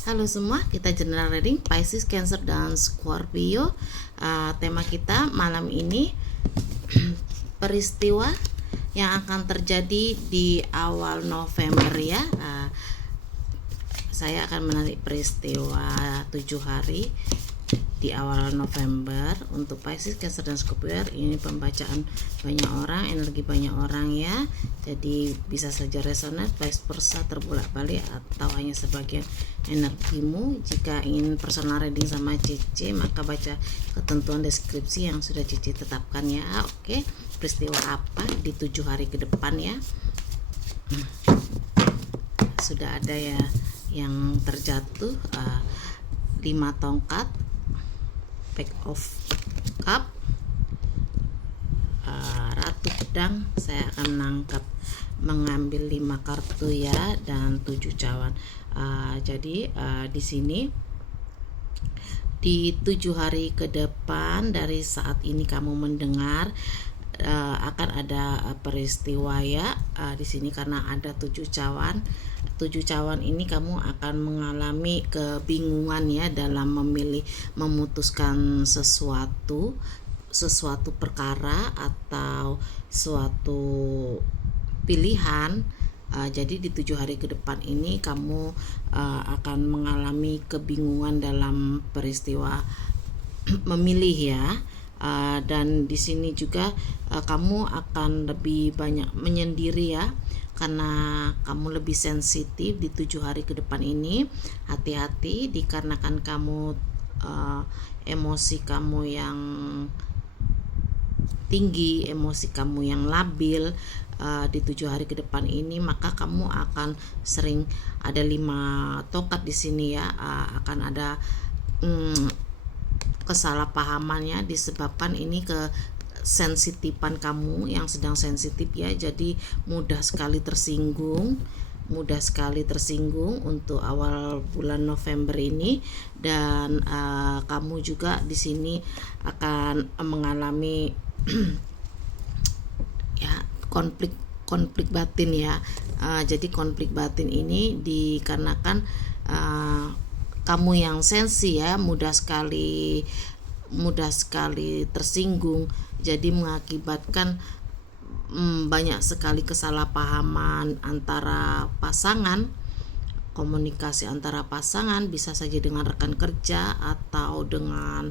Halo semua, kita general reading Pisces, Cancer, dan Scorpio. Tema kita malam ini peristiwa yang akan terjadi di awal November ya. Saya akan menarik peristiwa 7 hari di awal November untuk Pisces, Cancer, dan Scorpio. Ini pembacaan banyak orang, energi banyak orang ya. Jadi bisa saja resonate, vice versa, terbolak-balik atau hanya sebagian energimu. Jika ingin personal reading sama Cici, maka baca ketentuan deskripsi yang sudah Cici tetapkan ya. Oke, peristiwa apa di 7 hari ke depan ya. Sudah ada ya yang terjatuh, 5 tongkat, Pack of Cup, Ratu Pedang. Saya akan mengambil 5 kartu ya, dan 7 cawan. Jadi di sini di 7 hari ke depan dari saat ini kamu mendengar akan ada peristiwa ya di sini, karena ada 7 cawan. 7 cawan ini kamu akan mengalami kebingungan ya dalam memutuskan sesuatu perkara atau suatu pilihan. Jadi di 7 hari ke depan ini kamu akan mengalami kebingungan dalam peristiwa memilih ya. Dan di sini juga kamu akan lebih banyak menyendiri ya, karena kamu lebih sensitif di 7 hari ke depan ini. Hati-hati dikarenakan kamu emosi kamu yang tinggi, emosi kamu yang labil di 7 hari ke depan ini, maka kamu akan sering ada 5 tongkat di sini ya. Akan ada kesalahpahamannya disebabkan ini kesensitifan kamu yang sedang sensitif ya. Jadi mudah sekali tersinggung untuk awal bulan November ini. Dan kamu juga di sini akan mengalami ya konflik batin ya. Jadi konflik batin ini dikarenakan kamu yang sensi ya, mudah sekali tersinggung, jadi mengakibatkan banyak sekali kesalahpahaman antara pasangan. Komunikasi antara pasangan bisa saja dengan rekan kerja atau dengan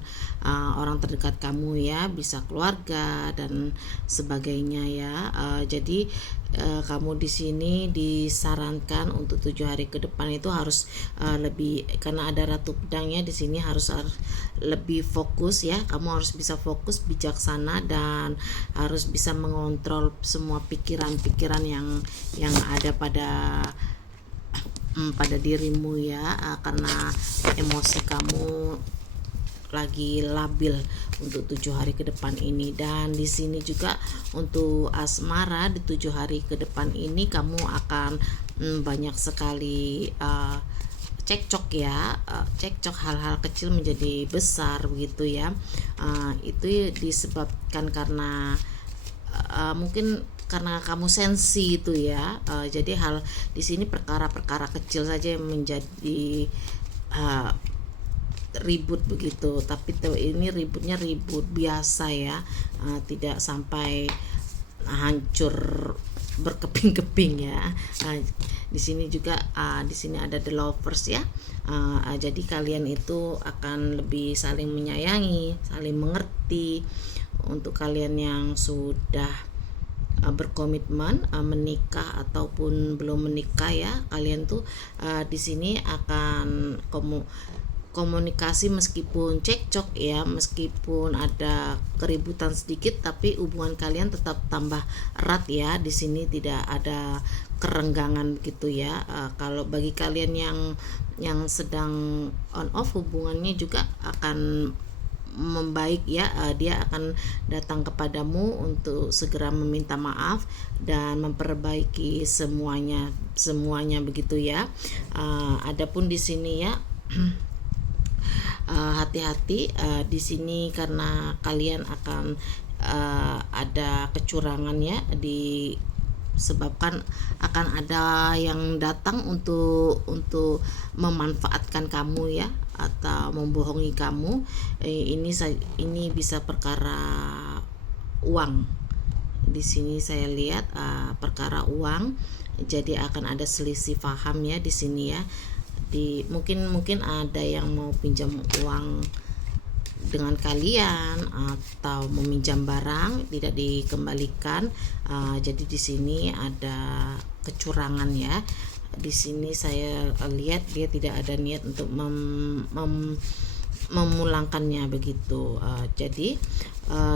orang terdekat kamu ya, bisa keluarga dan sebagainya ya. Jadi kamu di sini disarankan untuk 7 hari ke depan itu harus lebih, karena ada Ratu Pedangnya di sini, harus lebih fokus ya. Kamu harus bisa fokus, bijaksana, dan harus bisa mengontrol semua pikiran-pikiran yang ada pada dirimu ya, karena emosi kamu lagi labil untuk 7 hari ke depan ini. Dan di sini juga untuk asmara di 7 hari ke depan ini kamu akan banyak sekali cekcok ya, cekcok, hal-hal kecil menjadi besar begitu ya. Itu disebabkan karena mungkin karena kamu sensi itu ya. Jadi hal di sini perkara-perkara kecil saja yang menjadi ribut begitu, tapi ini ribut biasa ya, tidak sampai hancur berkeping-keping ya. Di sini juga di sini ada the lovers ya. Jadi kalian itu akan lebih saling menyayangi, saling mengerti. Untuk kalian yang sudah berkomitmen menikah ataupun belum menikah ya, kalian tuh di sini akan komunikasi meskipun cekcok ya, meskipun ada keributan sedikit, tapi hubungan kalian tetap tambah erat ya. Di sini tidak ada kerenggangan gitu ya. Kalau bagi kalian yang sedang on off, hubungannya juga akan membaik ya. Dia akan datang kepadamu untuk segera meminta maaf dan memperbaiki semuanya begitu ya. Adapun di sini ya, hati-hati di sini karena kalian akan ada kecurangan ya di sebabkan akan ada yang datang untuk memanfaatkan kamu ya, atau membohongi kamu. Ini bisa perkara uang. Di sini saya lihat perkara uang, jadi akan ada selisih paham ya di sini ya. Mungkin ada yang mau pinjam uang dengan kalian atau meminjam barang tidak dikembalikan. Jadi di sini ada kecurangan ya. Di sini saya lihat dia tidak ada niat untuk memulangkannya begitu. Jadi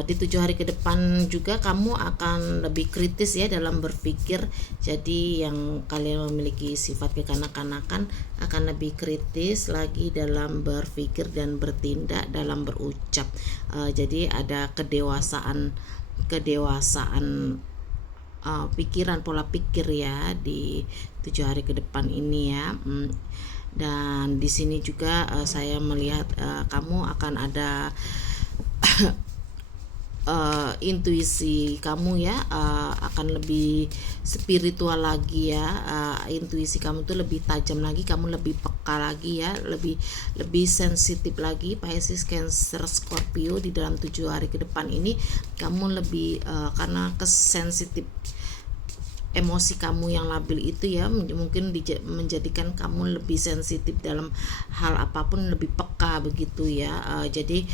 di 7 hari ke depan juga kamu akan lebih kritis ya dalam berpikir. Jadi yang kalian memiliki sifat kekanak-kanakan akan lebih kritis lagi dalam berpikir dan bertindak, dalam berucap. Jadi ada kedewasaan pikiran, pola pikir ya di 7 hari ke depan ini ya. Dan di sini juga saya melihat kamu akan ada intuisi kamu ya akan lebih spiritual lagi ya. Intuisi kamu tuh lebih tajam lagi, kamu lebih peka lagi ya, lebih sensitif lagi. Pisces, Cancer, Scorpio di dalam 7 hari ke depan ini kamu lebih karena kesensitif emosi kamu yang labil itu ya, mungkin menjadikan kamu lebih sensitif dalam hal apapun, lebih peka begitu ya. Jadi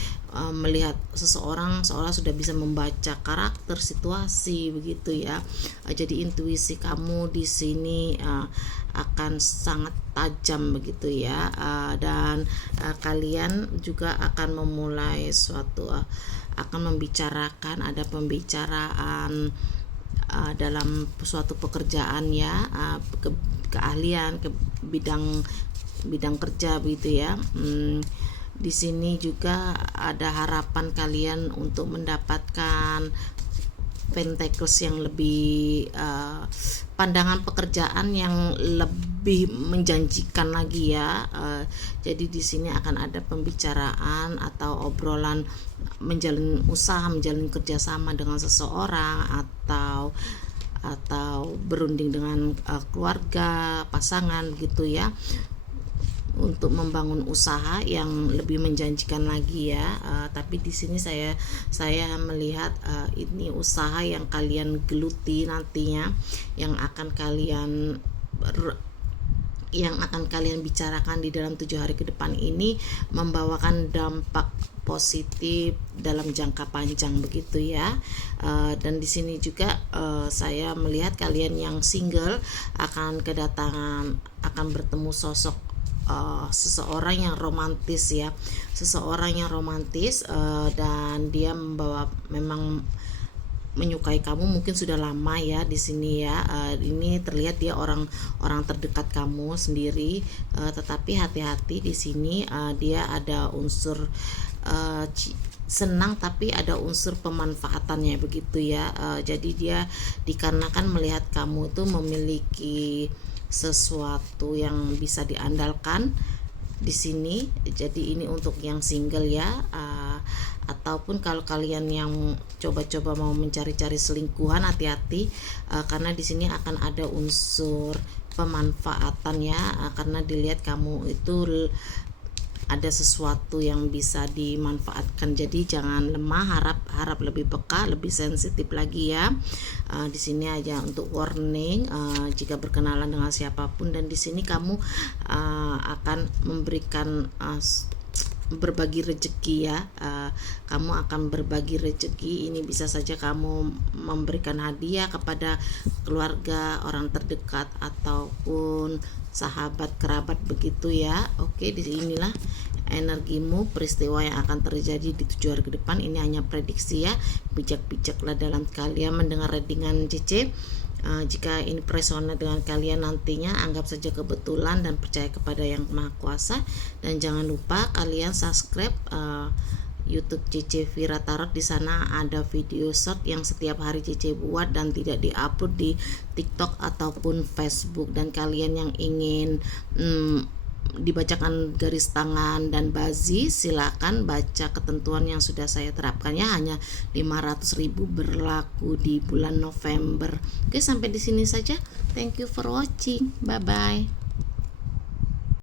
melihat seseorang seolah sudah bisa membaca karakter, situasi begitu ya. Jadi intuisi kamu di sini akan sangat tajam begitu ya. Dan kalian juga akan memulai suatu akan membicarakan, ada pembicaraan dalam suatu pekerjaan ya, keahlian ke bidang kerja begitu ya. Di sini juga ada harapan kalian untuk mendapatkan pentacles yang lebih pandangan pekerjaan yang lebih menjanjikan lagi ya. Jadi di sini akan ada pembicaraan atau obrolan menjalin usaha, menjalin kerjasama dengan seseorang atau berunding dengan keluarga, pasangan gitu ya, untuk membangun usaha yang lebih menjanjikan lagi ya. Tapi di sini saya melihat ini usaha yang kalian geluti nantinya, yang akan kalian bicarakan di dalam 7 hari ke depan ini membawakan dampak positif dalam jangka panjang begitu ya. Dan di sini juga saya melihat kalian yang single akan bertemu sosok seseorang yang romantis ya, dan dia memang menyukai kamu, mungkin sudah lama ya di sini ya. Ini terlihat dia orang terdekat kamu sendiri, tetapi hati-hati di sini dia ada unsur senang tapi ada unsur pemanfaatannya begitu ya. Jadi dia dikarenakan melihat kamu itu memiliki sesuatu yang bisa diandalkan di sini. Jadi ini untuk yang single ya, ataupun kalau kalian yang coba-coba mau mencari-cari selingkuhan, hati-hati karena di sini akan ada unsur pemanfaatan ya, karena dilihat kamu itu ada sesuatu yang bisa dimanfaatkan. Jadi jangan lemah, harap lebih peka, lebih sensitif lagi ya. Di sini aja untuk warning jika berkenalan dengan siapapun. Dan di sini kamu akan memberikan berbagi rezeki ya. Kamu akan berbagi rezeki. Ini bisa saja kamu memberikan hadiah kepada keluarga, orang terdekat ataupun sahabat kerabat begitu ya. Oke, di sinilah energimu, peristiwa yang akan terjadi di 7 hari ke depan. Ini hanya prediksi ya. Bijak-bijaklah dalam kalian mendengar readingan CC. Jika ini personal dengan kalian nantinya, anggap saja kebetulan dan percaya kepada Yang Maha Kuasa. Dan jangan lupa kalian subscribe YouTube CC Vira Tarot. Di sana ada video short yang setiap hari CC buat dan tidak diupload di TikTok ataupun Facebook. Dan kalian yang ingin dibacakan garis tangan dan bazi, silakan baca ketentuan yang sudah saya terapkan ya, hanya 500.000 berlaku di bulan November. Oke, sampai di sini saja. Thank you for watching. Bye bye.